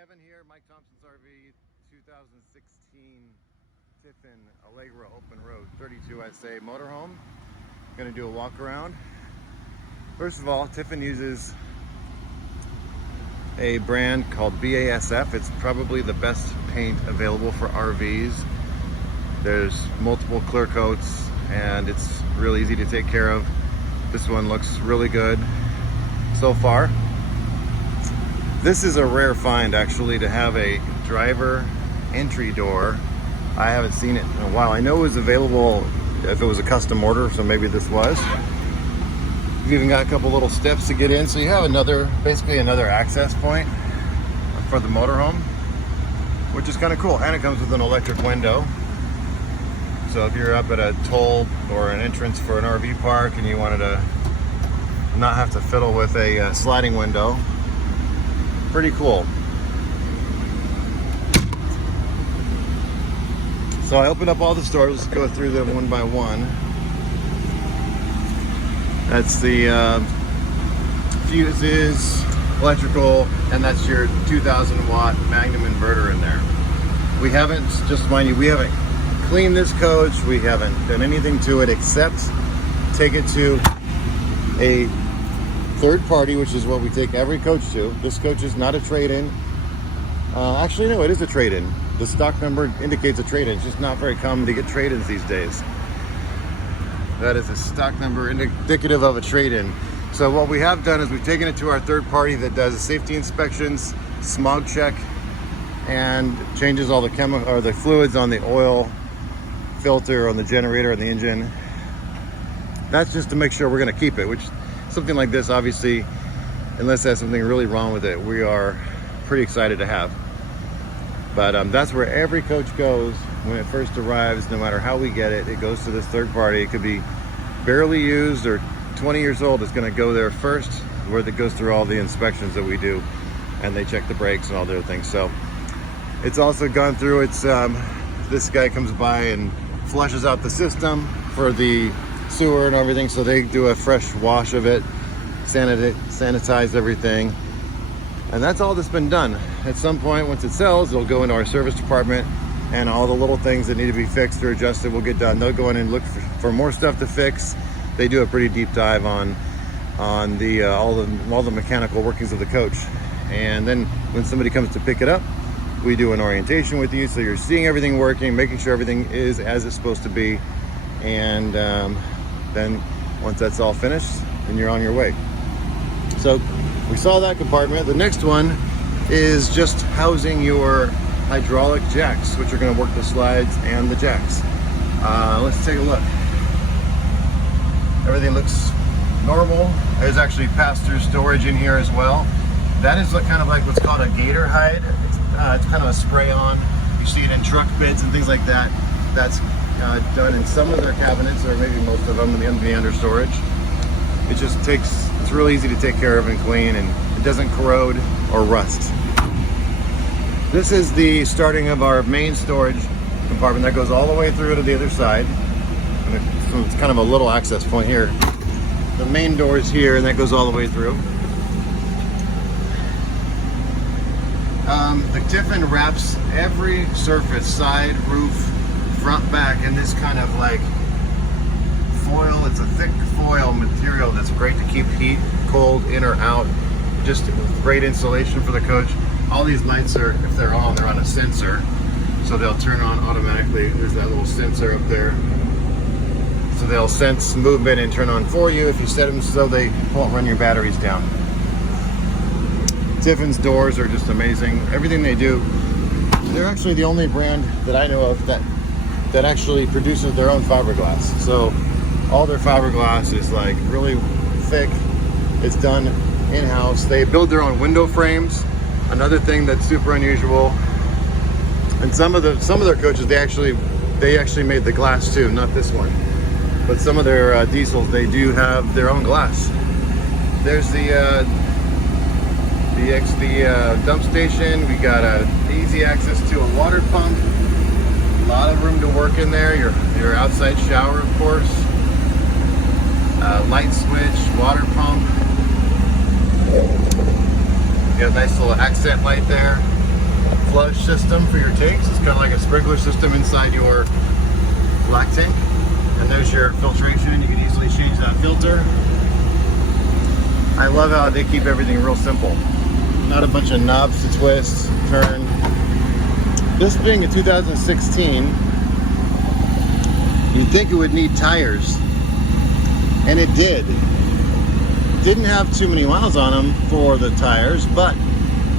Kevin here, Mike Thompson's RV 2016 Tiffin Allegro Open Road 32 SA motorhome. Gonna do a walk around. First of all, Tiffin uses a brand called BASF. It's probably the best paint available for RVs. There's multiple clear coats and it's really easy to take care of. This one looks really good so far. This is a rare find actually, to have a driver entry door. I haven't seen it in a while. I know it was available if it was a custom order, so maybe this was. You've even got a couple little steps to get in, so you have basically another access point for the motorhome, which is kind of cool. And it comes with an electric window. So if you're up at a toll or an entrance for an RV park and you wanted to not have to fiddle with a sliding window, pretty cool. So I opened up all the stores. Let's go through them one by one. That's the fuses, electrical, and that's your 2,000 watt Magnum inverter in there. We haven't, just mind you, we haven't cleaned this coach. We haven't done anything to it except take it to a third party, which is what we take every coach to. This coach is not a trade-in. Actually, no, it is a trade-in. The stock number indicates a trade-in. It's just not very common to get trade-ins these days. That is a stock number indicative of a trade-in. So what we have done is we've taken it to our third party that does safety inspections, smog check, and changes all the chemical or the fluids on the oil filter, on the generator, and the engine. That's just to make sure we're going to keep it, which something like this, obviously, unless there's something really wrong with it, we are pretty excited to have. But that's where every coach goes when it first arrives. No matter how we get it, it goes to this third party. It could be barely used or 20 years old. It's going to go there first, where it goes through all the inspections that we do, and they check the brakes and all the other things. So it's also gone through its this guy comes by and flushes out the system for the sewer and everything, so they do a fresh wash of it, sanitize everything, and that's all that's been done. At some point, once it sells, it'll go into our service department, and all the little things that need to be fixed or adjusted will get done. They'll go in and look for more stuff to fix. They do a pretty deep dive on the all the mechanical workings of the coach, and then when somebody comes to pick it up, we do an orientation with you, so you're seeing everything working, making sure everything is as it's supposed to be, and then once that's all finished, then you're on your way. So we saw that compartment. The next one is just housing your hydraulic jacks, which are going to work the slides and the jacks. Let's take a look. Everything looks normal. There's actually pass-through storage in here as well. That is kind of like what's called a gator hide. It's kind of a spray-on. You see it in truck bids and things like that. That's done in some of their cabinets, or maybe most of them in the under storage. It's really easy to take care of and clean, and it doesn't corrode or rust. This is the starting of our main storage compartment that goes all the way through to the other side. So it's kind of a little access point here. The main door is here, and that goes all the way through. The Tiffin wraps every surface, side, roof, front, back, in this kind of like foil. It's a thick foil material that's great to keep heat, cold in or out. Just great insulation for the coach. All these lights are, if they're on a sensor, so they'll turn on automatically. There's that little sensor up there, so they'll sense movement and turn on for you if you set them so they won't run your batteries down. Tiffin's doors are just amazing. Everything they do, they're actually the only brand that I know of that actually produces their own fiberglass. So all their fiberglass is like really thick. It's done in-house. They build their own window frames. Another thing that's super unusual. And some of their coaches, they actually made the glass too, not this one. But some of their diesels, they do have their own glass. There's the dump station. We got easy access to a water pump. A lot of room to work in there. Your outside shower, of course. Light switch, water pump. You got a nice little accent light there. flush system for your tanks. It's kind of like a sprinkler system inside your black tank. And there's your filtration. You can easily change that filter. I love how they keep everything real simple. Not a bunch of knobs to twist, turn. This being a 2016, you'd think it would need tires. And it did. Didn't have too many miles on them for the tires, but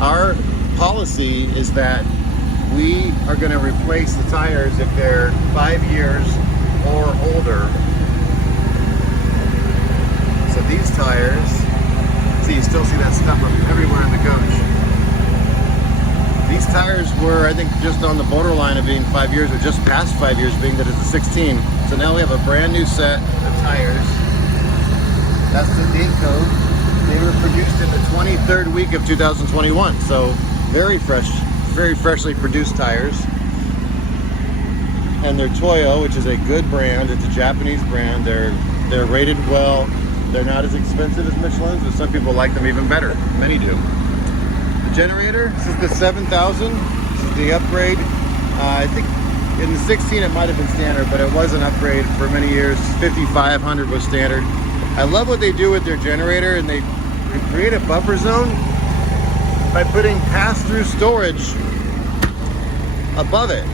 our policy is that we are going to replace the tires if they're 5 years or older. So these tires, see, you still see that stuff everywhere in the coach. These tires were, I think, just on the borderline of being 5 years, or just past 5 years, being that it's a 16. So now we have a brand new set of tires. That's the date code. They were produced in the 23rd week of 2021. So very fresh, very freshly produced tires. And they're Toyo, which is a good brand. It's a Japanese brand. They're rated well. They're not as expensive as Michelin's, but some people like them even better. Many do. The generator, this is the 7000. This is the upgrade. I think in the 16 it might have been standard, but it was an upgrade for many years. 5500 was standard. I love what they do with their generator, and they create a buffer zone by putting pass-through storage above it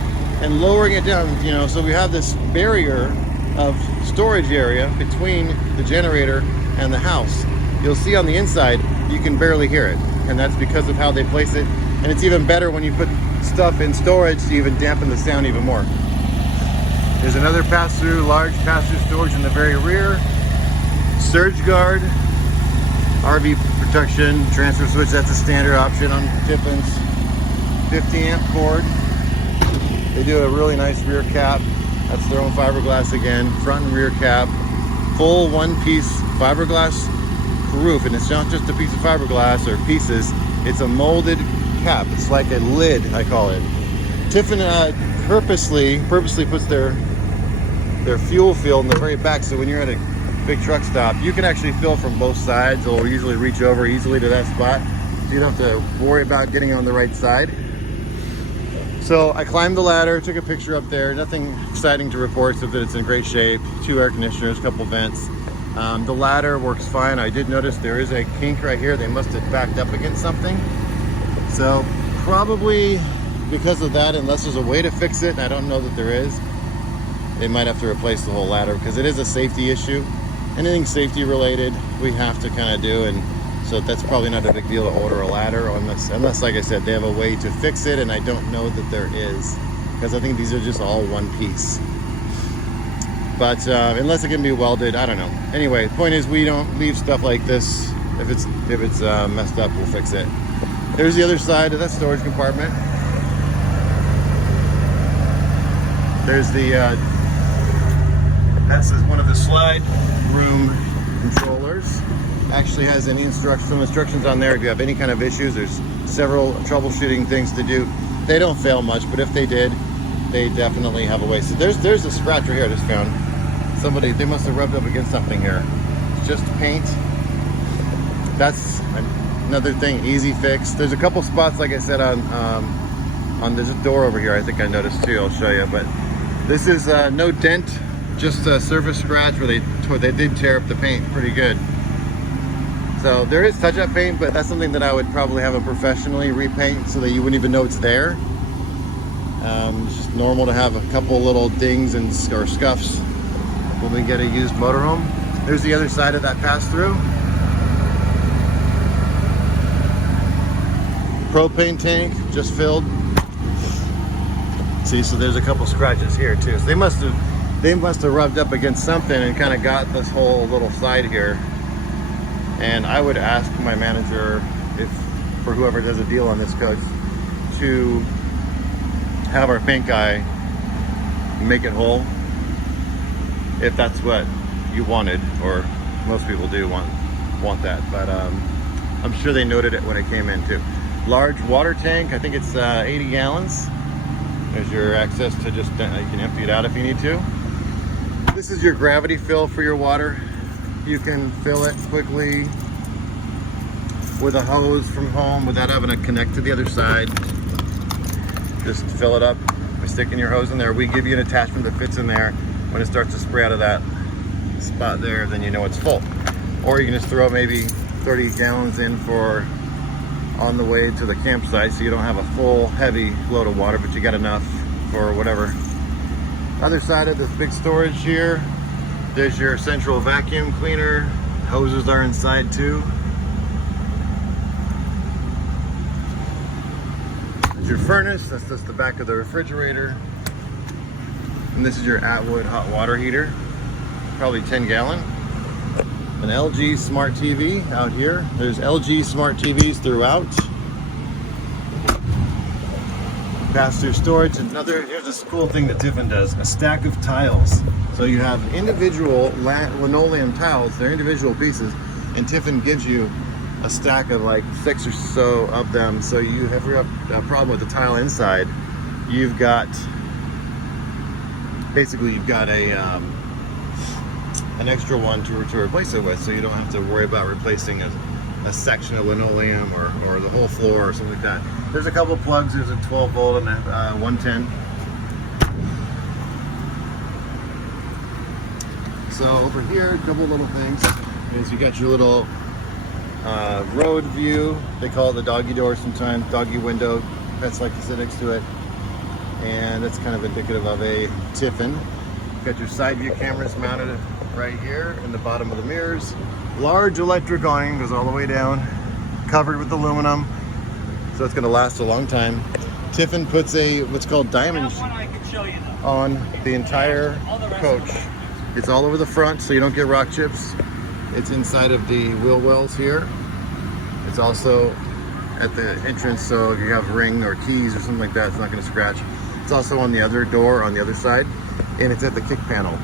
and lowering it down, you know, so we have this barrier of storage area between the generator and the house. You'll see on the inside, you can barely hear it, and that's because of how they place it. And it's even better when you put stuff in storage to even dampen the sound even more. There's another pass-through, large pass-through storage in the very rear. Surge guard, RV protection, transfer switch, that's a standard option on Tiffins. 50 amp cord. They do a really nice rear cap. That's their own fiberglass again. Front and rear cap. Full one-piece fiberglass roof, and it's not just a piece of fiberglass or pieces. It's a molded cap. It's like a lid, I call it. Tiffin purposely puts their fuel fill in the very back, so when you're at a big truck stop, you can actually fill from both sides. It'll usually reach over easily to that spot, so you don't have to worry about getting on the right side. So I climbed the ladder, took a picture up there. Nothing exciting to report except that it's in great shape. 2 air conditioners, a couple vents. The ladder works fine. I did notice there is a kink right here. They must have backed up against something. So probably because of that, unless there's a way to fix it, and I don't know that there is, they might have to replace the whole ladder because it is a safety issue. Anything safety related, we have to kind of do, and so that's probably not a big deal to order a ladder unless, like I said, they have a way to fix it, and I don't know that there is, because I think these are just all one piece. But unless it can be welded, I don't know. Anyway, the point is we don't leave stuff like this. If it's messed up, we'll fix it. There's the other side of that storage compartment. There's the that's one of the slide room controllers. Actually has any some instructions on there if you have any kind of issues. There's several troubleshooting things to do. They don't fail much, but if they did, they definitely have a way. So there's a scratch right here I just found. They must have rubbed up against something here. It's just paint. That's another thing, easy fix. There's a couple spots, like I said, on this door over here, I think I noticed too. I'll show you, but this is no dent, just a surface scratch where they did tear up the paint pretty good. So there is touch-up paint, but that's something that I would probably have a professionally repaint so that you wouldn't even know it's there. It's just normal to have a couple little dings or scuffs when we get a used motorhome. There's the other side of that pass-through. Propane tank just filled. See, so there's a couple scratches here too. So they must have rubbed up against something and kind of got this whole little side here. And I would ask my manager, for whoever does a deal on this coach, to have our paint guy make it whole, if that's what you wanted, or most people do want that. But I'm sure they noted it when it came in too. Large water tank, I think it's 80 gallons. There's your access to just, you can empty it out if you need to. This is your gravity fill for your water. You can fill it quickly with a hose from home without having to connect to the other side. Just fill it up by sticking your hose in there. We give you an attachment that fits in there. When it starts to spray out of that spot there, then you know it's full. Or you can just throw maybe 30 gallons in for on the way to the campsite, so you don't have a full heavy load of water, but you got enough for whatever. Other side of this big storage here, there's your central vacuum cleaner. Hoses are inside too. There's your furnace, that's just the back of the refrigerator. And this is your Atwood hot water heater, probably 10 gallon. An LG smart TV out here. There's LG smart TVs throughout. Pass-through storage. Here's this cool thing that Tiffin does, a stack of tiles. So you have individual linoleum tiles, they're individual pieces, and Tiffin gives you a stack of like 6 or so of them. So you have a problem with the tile inside, you've got basically an extra one to replace it with, so you don't have to worry about replacing a section of linoleum or the whole floor or something like that. There's a couple plugs. There's a 12 volt and a 110. So over here, a couple little things is you got your little road view. They call it the doggy door sometimes, doggy window. Pets like to sit next to it, and that's kind of indicative of a Tiffin. You've got your side view cameras mounted right here in the bottom of the mirrors. Large electric awning goes all the way down, covered with aluminum, so it's going to last a long time. Tiffin puts a what's called diamond on the entire coach. It's all over the front, so you don't get rock chips. It's inside of the wheel wells here. It's also at the entrance, so if you have a ring or keys or something like that, it's not going to scratch. It's also on the other door on the other side, and it's at the kick panel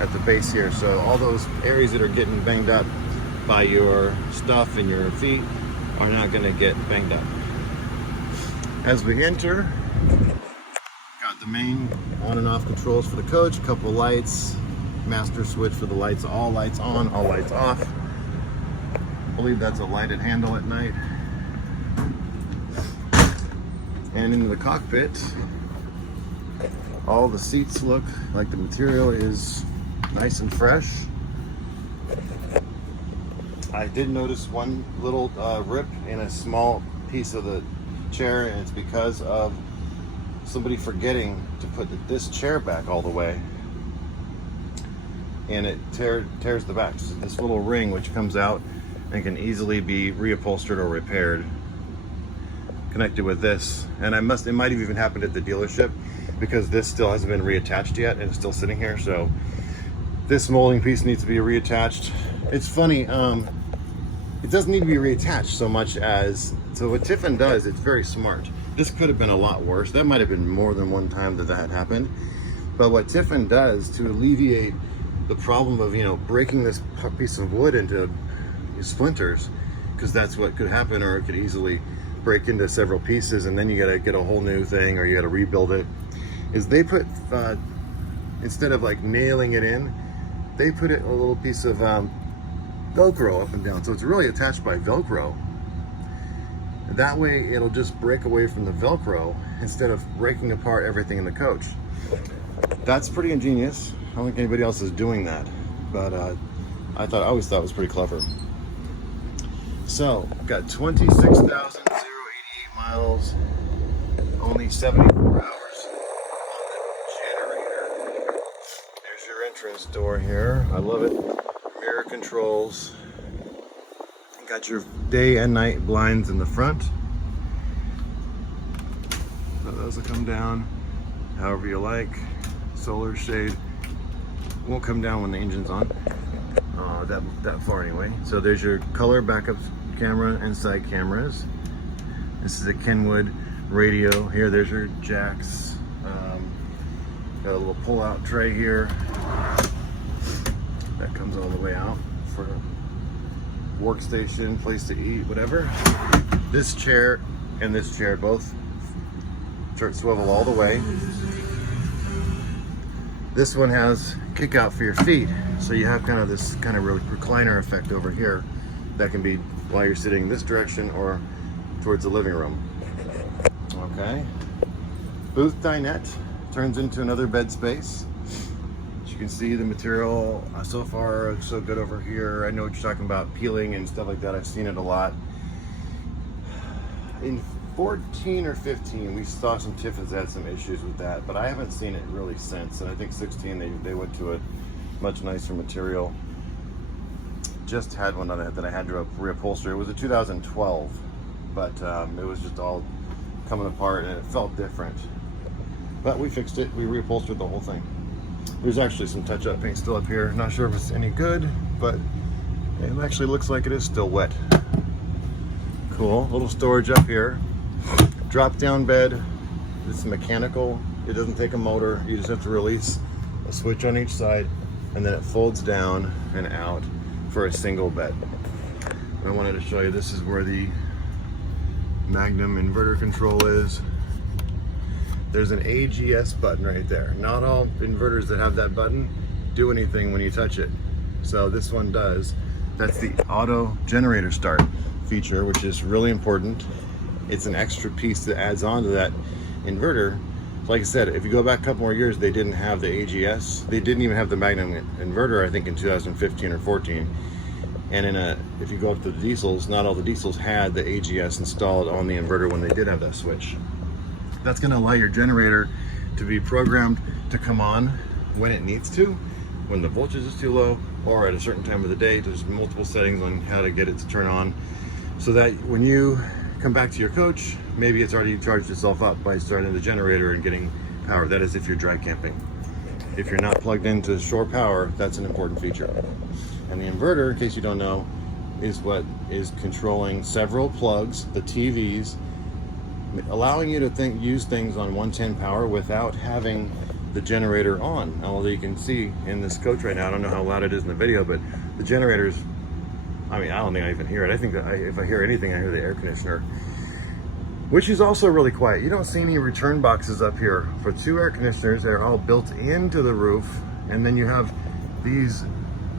at the base here. So all those areas that are getting banged up by your stuff and your feet are not going to get banged up. As we enter, got the main on and off controls for the coach, a couple lights, master switch for the lights, all lights on, all lights off. I believe that's a lighted handle at night. And into the cockpit, all the seats look like the material is nice and fresh. I did notice one little rip in a small piece of the chair, and it's because of somebody forgetting to put this chair back all the way, and it tears the back. So this little ring which comes out and can easily be reupholstered or repaired, connected with this. And it might have even happened at the dealership, because this still hasn't been reattached yet and it's still sitting here. So this molding piece needs to be reattached. It's funny, it doesn't need to be reattached so much as, so what Tiffin does, it's very smart. This could have been a lot worse. That might have been more than one time that happened. But what Tiffin does to alleviate the problem of, breaking this piece of wood into splinters, because that's what could happen, or it could easily break into several pieces, and then you gotta get a whole new thing, or you gotta rebuild it, is they put, instead of like nailing it in, they put a little piece of Velcro up and down. So it's really attached by Velcro. That way it'll just break away from the Velcro instead of breaking apart everything in the coach. That's pretty ingenious. I don't think anybody else is doing that, but I always thought it was pretty clever. So, got 26,088 miles, only 74 hours on the generator. There's your entrance door here. I love it. Mirror controls. Got your day and night blinds in the front. So those will come down however you like. Solar shade won't come down when the engine's on. That far anyway. So there's your color backup camera and side cameras. This is a Kenwood radio here. There's your jacks. Got a little pull-out tray here that comes all the way out for workstation, place to eat, whatever. This chair and this chair both swivel all the way. This one has kick out for your feet, so you have kind of this kind of recliner effect over here that can be while you're sitting this direction or towards the living room. Okay. Booth dinette turns into another bed space. As you can see, the material so far looks so good over here. I know what you're talking about, peeling and stuff like that. I've seen it a lot. In 14 or 15, we saw some Tiffins had some issues with that, but I haven't seen it really since. And I think 16, they went to a much nicer material. Just had one on that I had to reupholster. It was a 2012, but it was just all coming apart and it felt different. But we fixed it. We reupholstered the whole thing. There's actually some touch-up paint still up here. Not sure if it's any good, but it actually looks like it is still wet. Cool. Little storage up here. Drop-down bed. It's mechanical. It doesn't take a motor. You just have to release a switch on each side, and then it folds down and out for a single bed. I wanted to show you, this is where the Magnum inverter control is. There's an AGS button right there. Not all inverters that have that button do anything when you touch it. So this one does. That's the auto generator start feature, which is really important. It's an extra piece that adds on to that inverter. Like I said, if you go back a couple more years, they didn't have the AGS. They didn't even have the Magnum inverter, I think in 2015 or 14. And if you go up to the diesels, not all the diesels had the AGS installed on the inverter when they did have that switch. That's going to allow your generator to be programmed to come on when it needs to, when the voltage is too low, or at a certain time of the day. There's multiple settings on how to get it to turn on, so that when you come back to your coach, maybe it's already charged itself up by starting the generator and getting power. That is if you're dry camping. If you're not plugged into shore power, that's an important feature. And the inverter, in case you don't know, is what is controlling several plugs, the TVs, allowing you to use things on 110 power without having the generator on. Although you can see in this coach right now, I don't know how loud it is in the video, but the generator's, I mean, I don't think I even hear it. I think that if I hear anything, I hear the air conditioner, which is also really quiet. You don't see any return boxes up here for two air conditioners. They're all built into the roof. And then you have these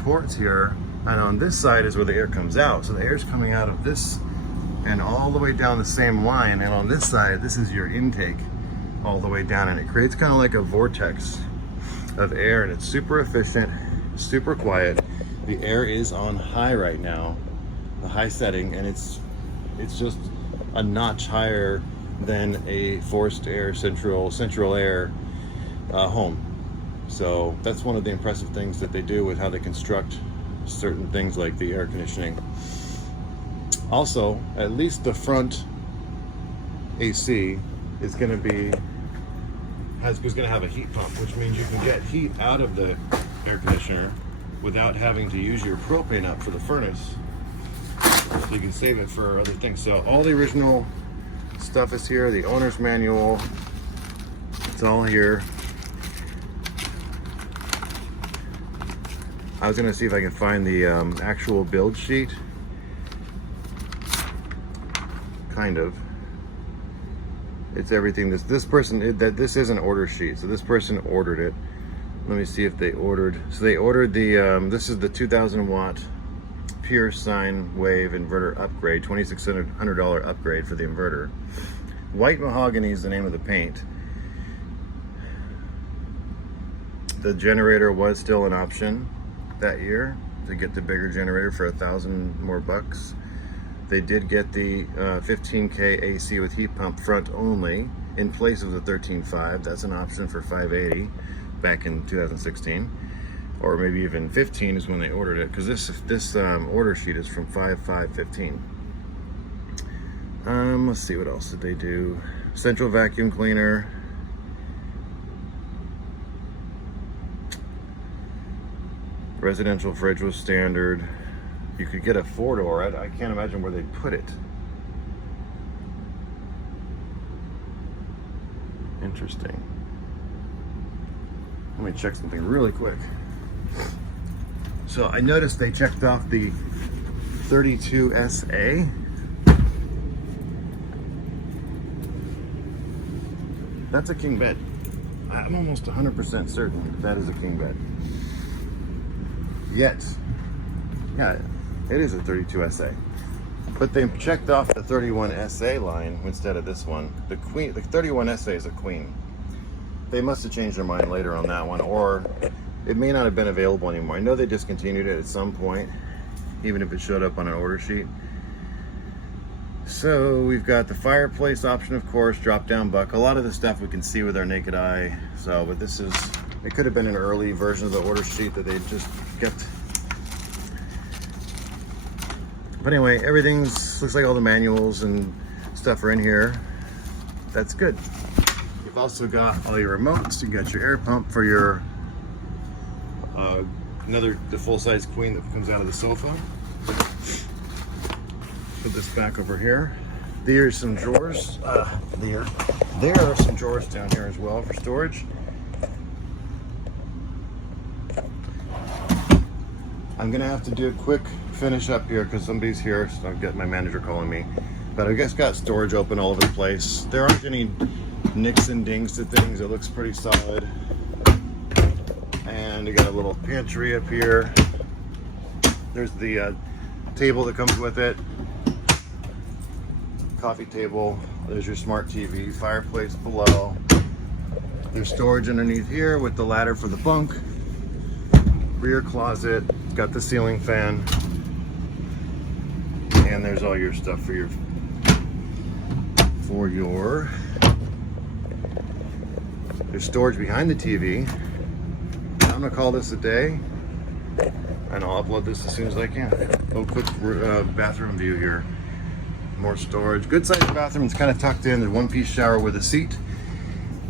ports here, and on this side is where the air comes out. So the air's coming out of this and all the way down the same line, and on this side, this is your intake all the way down, and it creates kind of like a vortex of air, and it's super efficient, super quiet. The air is on high right now, the high setting, and it's just a notch higher than a forced air central air home. So that's one of the impressive things that they do with how they construct certain things like the air conditioning. Also, at least the front AC is going to have a heat pump, which means you can get heat out of the air conditioner without having to use your propane up for the furnace. So you can save it for other things. So all the original stuff is here, the owner's manual, it's all here. I was going to see if I can find the actual build sheet. Kind of. It's everything. This is an order sheet. So this person ordered it. Let me see if they ordered. So they ordered the, this is the 2000 watt pure sine wave inverter upgrade, $2,600 upgrade for the inverter. White mahogany is the name of the paint. The generator was still an option that year to get the bigger generator for $1,000 more bucks. They did get the 15K AC with heat pump front only in place of the 13.5. That's an option for $580 back in 2016, or maybe even 15 is when they ordered it, because this order sheet is from 5/5/15. Let's see, what else did they do? Central vacuum cleaner. Residential fridge was standard. You could get a 4-door. I can't imagine where they'd put it. Interesting. Let me check something really quick. So I noticed they checked off the 32SA. That's a king bed. I'm almost 100% certain that is a king bed. Yet, yeah, it is a 32SA. But they checked off the 31 SA line instead of this one. The 31 SA is a queen. They must have changed their mind later on that one, or it may not have been available anymore. I know they discontinued it at some point, even if it showed up on an order sheet. So we've got the fireplace option, of course, drop down buck. A lot of the stuff we can see with our naked eye. So, but this is, it could have been an early version of the order sheet that they just kept. But anyway, everything's, looks like all the manuals and stuff are in here. That's good. You've also got all your remotes. You got your air pump for your, the full-size queen that comes out of the sofa. Put this back over here. There's some drawers. There are some drawers down here as well for storage. I'm gonna have to do a quick finish up here because somebody's here, so I've got my manager calling me. But I guess got storage open all over the place. There aren't any nicks and dings to things. It looks pretty solid. And you got a little pantry up here. There's the table that comes with it. Coffee table. There's your smart TV. Fireplace below. There's storage underneath here with the ladder for the bunk. Rear closet. Got the ceiling fan. And there's all your stuff for your there's storage behind the TV. I'm gonna call this a day, and I'll upload this as soon as I can. Oh, quick bathroom view here. More storage. Good sized bathroom. It's kind of tucked in. There's one-piece shower with a seat.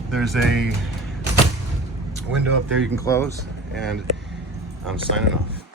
There's a window up there you can close, and I'm signing off.